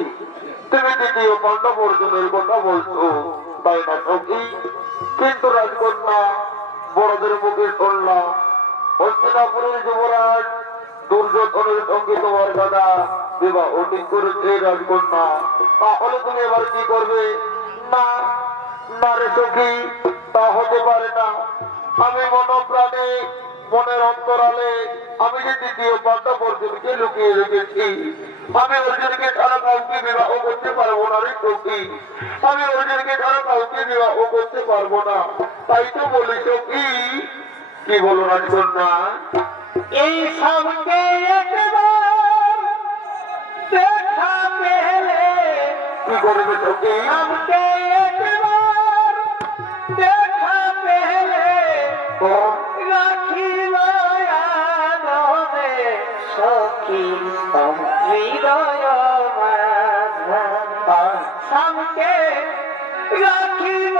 করছি, তুমি দ্বিতীয় পাণ্ডব অর্জুনের কথা বলছো, তাই না সখী? কিন্তু রাজকন্যা, বড়দের মুখে শুনলাম হস্তিনাপুরের যুবরাজ দুর্যোধনের সঙ্গে তোমার দাদা বিবাহ ঠিক করেছে রাজকন্যা। তাহলে তুমি এবার কি করবে? না না রে সখী, তা হতে পারে না। আমি মনপ্রাণে, মনের অন্তরালে আমি যে দ্বিতীয় পাণ্ডব অর্জুনকে লুকিয়ে রেখেছি, আমি অর্জুনকে ছাড়া কাউকে বিবাহ করতে পারবো না রে সখী। আমি অর্জুনকে ছাড়া কাউকে বিবাহ করতে পারবো না। তাই তো বলি সখী। কি বলো রাজকন্যা? এই সঙ্গে একবার দেখা পেলে কি করবে সখী? সঙ্গে একবার দেখা পেলে ও, রাখিল আনন্দে সখী হৃদয় মাঝে সঙ্গে রাখিল